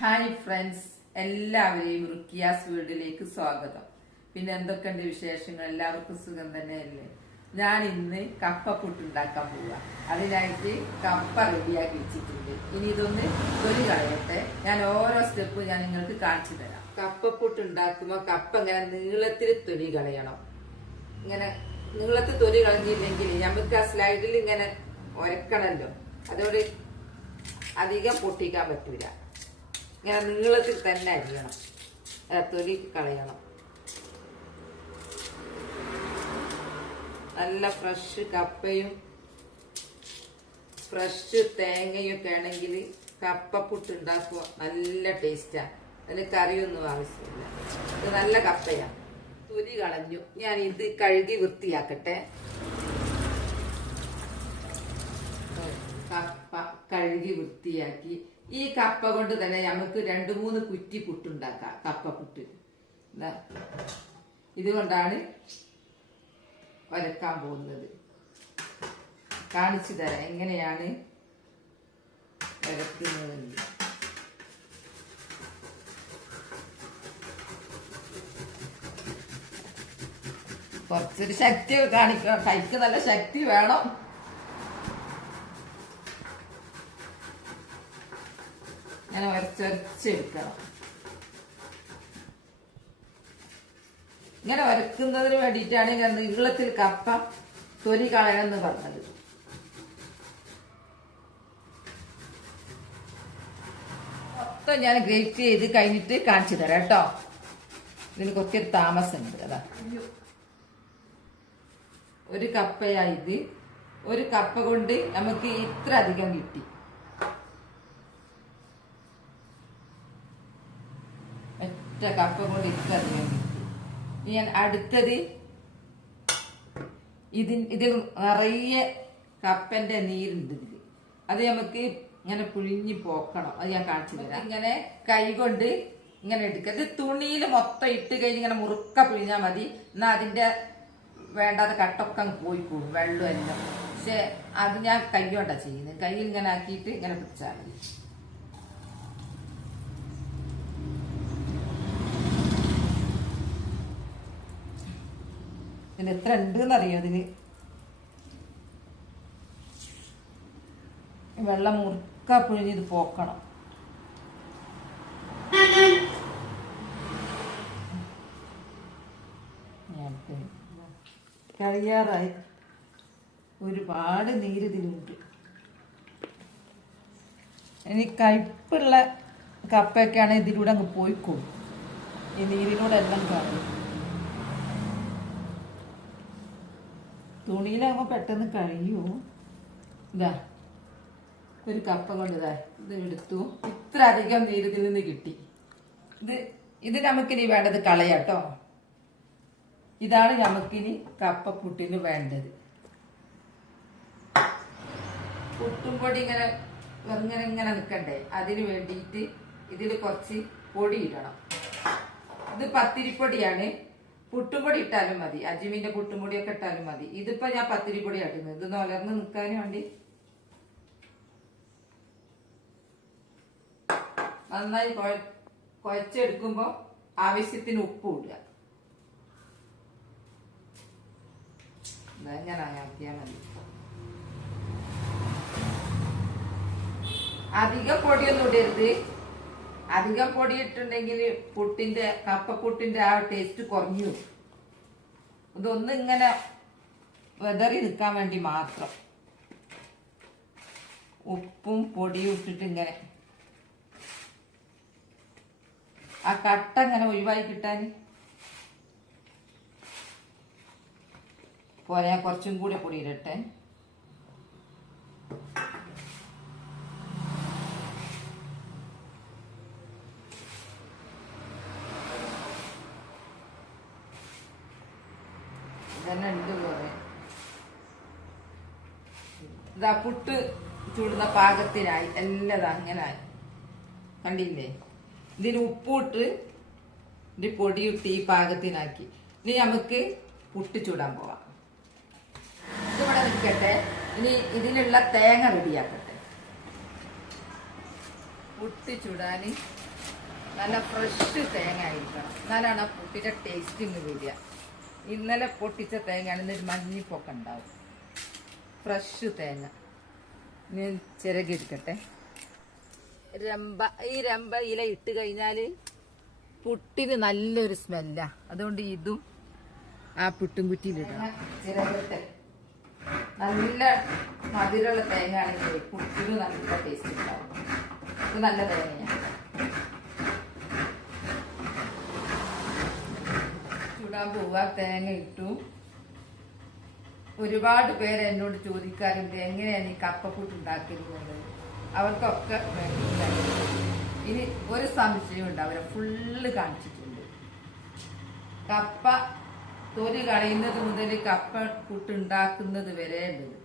Hi friends എല്ലാവരെയും റുക്കിയാസ് വീടിലേക്ക് സ്വാഗതം. പിന്നെ എന്തൊക്കെയുണ്ട് വിശേഷങ്ങൾ? എല്ലാവർക്കും സുഖം തന്നെയല്ലേ? ഞാൻ ഇന്ന് കപ്പ പുട്ടുണ്ടാക്കാൻ പോവുക അതിനായിട്ട് കപ്പ റെഡിയാക്കി വെച്ചിട്ടുണ്ട്. ഇനി ഇതൊന്ന് തൊലി കളയട്ടെ. ഞാൻ ഓരോ സ്റ്റെപ്പ് ഞാൻ നിങ്ങൾക്ക് കാണിച്ചു തരാം. കപ്പ പുട്ട് ഉണ്ടാക്കുമ്പോൾ കപ്പ ഇങ്ങനെ നീളത്തിൽ തൊലി കളയണം. ഇങ്ങനെ നീളത്തിൽ തൊലി കളഞ്ഞില്ലെങ്കിൽ നമുക്ക് ആ സ്ലൈഡിൽ ഇങ്ങനെ ഒരക്കണല്ലോ. അതോട് അധികം പൊട്ടിക്കാൻ പറ്റൂല. ഇങ്ങനെ നീളത്തിൽ തന്നെ അരിയണം. തൊലി കളയണം. നല്ല ഫ്രഷ് കപ്പയും ഫ്രഷ് തേങ്ങയും ഒക്കെ ആണെങ്കിൽ കപ്പ പുട്ട് ഉണ്ടാക്കുക നല്ല ടേസ്റ്റാണ് അതിന് കറിയൊന്നും ആവശ്യമില്ല. ഇത് നല്ല കപ്പയാണ് തൊലി കളഞ്ഞു. ഞാൻ ഇത് കഴുകി വൃത്തിയാക്കട്ടെ. കപ്പ കഴുകി വൃത്തിയാക്കി. ഈ കപ്പ കൊണ്ട് തന്നെ നമുക്ക് രണ്ട് മൂന്ന് കുറ്റി പുട്ടുണ്ടാക്കാം. കപ്പ പുട്ട്. ഇതുകൊണ്ടാണ് വരക്കാൻ പോകുന്നത്. കാണിച്ചു തരാം എങ്ങനെയാണ് വരക്കുന്നതെന്ന്. കുറച്ചൊരു ശക്തി കാണിക്കണം. കൈക്ക് നല്ല ശക്തി വേണം. ഇങ്ങനെ വരച്ചൊരച്ചെടുക്കണം ഇങ്ങനെ വരക്കുന്നതിന് വേണ്ടിയിട്ടാണ് ഞാൻ നീളത്തിൽ കപ്പ തൊലി കളയെന്ന് പറഞ്ഞത്. മൊത്തം ഞാൻ ഗ്രേറ്റ് ചെയ്ത് കഴിഞ്ഞിട്ട് കാണിച്ചു തരാം കേട്ടോ. ഇതിന് കുറച്ചൊരു താമസമുണ്ട് അതാ ഒരു കപ്പയായത് ഒരു കപ്പ കൊണ്ട് നമുക്ക് ഇത്ര അധികം കിട്ടി. ഒറ്റ കപ്പ് കൊണ്ട് ഇത്ര അധികം കിട്ടി ഞാൻ അടുത്തത് ഇതിൻ ഇതിൽ നിറയെ കപ്പന്റെ നീരുണ്ട് ഇതിൽ അത് നമുക്ക് ഇങ്ങനെ പുഴിഞ്ഞു പോക്കണം. അത് ഞാൻ കാണിച്ചു തരാം. ഇങ്ങനെ കൈ കൊണ്ട് ഇങ്ങനെ എടുക്കുക. ഇത് തുണിയിൽ മൊത്തം ഇട്ട് കഴിഞ്ഞ് ഇങ്ങനെ മുറുക്ക പിഴിഞ്ഞാൽ മതി. എന്നാൽ അതിന്റെ വേണ്ടാതെ കട്ടൊക്കെ പോയിക്കോളും പോയി പോകും വെള്ളം എല്ലാം. പക്ഷെ അത് ഞാൻ കൈ കൊണ്ടാണ് ചെയ്യുന്നത്. കയ്യിൽ ഇങ്ങനെ ആക്കിയിട്ട് ഇങ്ങനെ പിടിച്ചാൽ മതി. ഇതിന് എത്ര ഉണ്ട് അറിയോ അതിന് വെള്ളം മുറുക്ക പിഴിഞ്ഞ് ഇത് പോക്കണം. കഴിയാറായി. ഒരുപാട് നീര് ഇതിലുണ്ട്. ഇനി കയ്പുള്ള കപ്പയൊക്കെയാണ് ഇതിലൂടെ അങ്ങ് പോയിക്കോളും. ഈ നീരിലൂടെ എല്ലാം കാണും തുണിയിലാകുമ്പോൾ പെട്ടെന്ന് കഴിയൂ. ഇതാ ഒരു കപ്പ കൊണ്ട് ഇതാ ഇത് എടുത്തു. ഇത്ര അധികം നീര് നിന്ന് കിട്ടി. ഇത് ഇത് നമുക്കിനി വേണ്ടത് കളയാട്ടോ. ഇതാണ് നമുക്കിനി കപ്പപ്പുട്ടിന് വേണ്ടത്. പുട്ടും പൊടി ഇങ്ങനെ ഇങ്ങനെ ഇങ്ങനെ നിൽക്കണ്ടേ അതിന് വേണ്ടിയിട്ട് ഇതിൽ കുറച്ച് പൊടി ഇടണം. ഇത് പത്തിരിപ്പൊടിയാണ്. പുട്ടുപൊടി ഇട്ടാലും മതി അജിമിന്റെ പുട്ടുപൊടിയൊക്കെ ഇട്ടാലും മതി. ഇതിപ്പോ ഞാൻ പത്തിരി പൊടി ഇടുന്നത് ഇത് നൊലർന്ന് നിൽക്കാൻ വേണ്ടി. നന്നായി കുഴ- കുഴച്ചെടുക്കുമ്പോ ആവശ്യത്തിന് ഉപ്പ് ഇടുക. ഞാൻ ആക്കിയാൽ മതി. അധികം പൊടിയൊന്നും ഇടരുത്. അധികം പൊടി ഇട്ടുണ്ടെങ്കിൽ പുട്ടിന്റെ കപ്പപ്പുട്ടിന്റെ ആ ടേസ്റ്റ് കുറഞ്ഞു ഇതൊന്നും ഇങ്ങനെ വെതറി നിൽക്കാൻ വേണ്ടി മാത്രം. ഉപ്പും പൊടിയും ഇട്ടിട്ട് ഇങ്ങനെ. ആ കട്ട ഇങ്ങനെ ഒഴിവായി കിട്ടാൻ? പോരാ കുറച്ചും കൂടെ പൊടി ഇടട്ടെ. ഇതന്നെ ഉണ്ട് കുറെ ഇതാ പുട്ട് ചൂടുന്ന പാകത്തിനായി എല്ലാം അങ്ങനെ അങ്ങനായി കണ്ടില്ലേ? ഇതിന് ഉപ്പിട്ട് ഇതിന്റെ പൊടിയിട്ട് ഈ പാകത്തിനാക്കി. ഇനി നമുക്ക് പുട്ട് ചൂടാൻ പോവാം. ഇതിവിടെ നിൽക്കട്ടെ. ഇനി ഇതിനുള്ള തേങ്ങ റെഡിയാക്കട്ടെ. പുട്ട് ചുടാൻ നല്ല ഫ്രഷ് തേങ്ങ ആയിരിക്കണം. എന്നാലാണ് ആ പുട്ടിന്റെ ടേസ്റ്റിങ് വരിക. ഇന്നലെ പൊട്ടിച്ച തേങ്ങയാണ് ഇന്നൊരു മഞ്ഞിപ്പൊക്കെ ഉണ്ടാവും. ഫ്രഷ് തേങ്ങ. ഞാൻ ചിരകിരിക്കട്ടെ രമ്പ ഈ രമ്പ ഇല ഇട്ട് കഴിഞ്ഞാൽ പുട്ടിന് നല്ലൊരു സ്മെല്ലാ അതുകൊണ്ട് ഇതും ആ പുട്ടും കുറ്റിയിലിടണം ചിരകട്ടെ. നല്ല മധുരമുള്ള തേങ്ങ ആണെങ്കിൽ പുട്ടിന് നല്ല ടേസ്റ്റ് ഉണ്ടാവും. ഇത് നല്ല തേങ്ങയാണ്. ചൂടാൻ പോവുക തേങ്ങ ഇട്ടു. ഒരുപാട് പേര് എന്നോട് ചോദിക്കാറുണ്ട് എങ്ങനെയാണ് ഈ കപ്പപ്പുട്ട് ഉണ്ടാക്കിയിരുന്നത് അവർക്കൊക്കെ. ഇനി ഒരു സംശയമുണ്ട് അവരെ ഫുള്ള് കാണിച്ചിട്ടുണ്ട്. കപ്പ തൊലി കളയുന്നത് മുതൽ കപ്പ പുട്ട് ഉണ്ടാക്കുന്നത് വരെ ഉണ്ട്.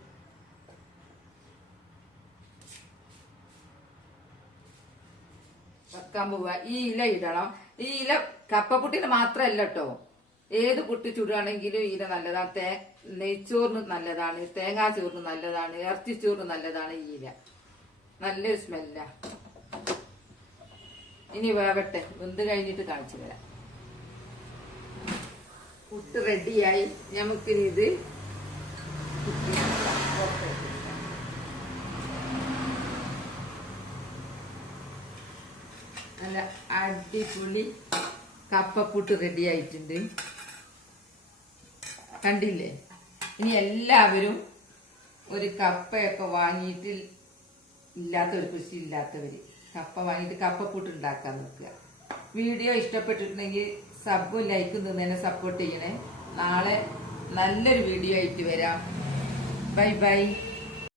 വെക്കാൻ പോവുക. ഈ ഇല ഇടണം. ഈ ഇല കപ്പപ്പുട്ടിന് മാത്രമല്ല കേട്ടോ. ഏത് പുട്ട് ചുടുകയാണെങ്കിലും ഇല നല്ലതാണ് തേ നെയ്ച്ചോറിന് നല്ലതാണ് തേങ്ങാ ചോറിന് നല്ലതാണ് ഇറച്ചിച്ചോറിന് നല്ലതാണ് ഈര. ഇല നല്ലൊരു സ്മെല്ല. ഇനി വേവട്ടെ വെന്ത് കഴിഞ്ഞിട്ട് കാണിച്ചു തരാം. പുട്ട് റെഡിയായി. നമുക്കിനി ഇത്. നല്ല അടിപൊളി കപ്പപ്പുട്ട് റെഡി ആയിട്ടുണ്ട് കണ്ടില്ലേ? ഇനി എല്ലാവരും ഒരു കപ്പയൊക്കെ വാങ്ങിയിട്ട് ഇല്ലാത്തവർ കൃഷി ഇല്ലാത്തവർ കപ്പ വാങ്ങിയിട്ട് കപ്പക്കൂട്ട് ഉണ്ടാക്കാൻ നോക്കുക വീഡിയോ ഇഷ്ടപ്പെട്ടിട്ടുണ്ടെങ്കിൽ സബും ലൈക്കും തന്നതിനെ സപ്പോർട്ട് ചെയ്യണേ. നാളെ നല്ലൊരു വീഡിയോ ആയിട്ട് വരാം. Bye bye.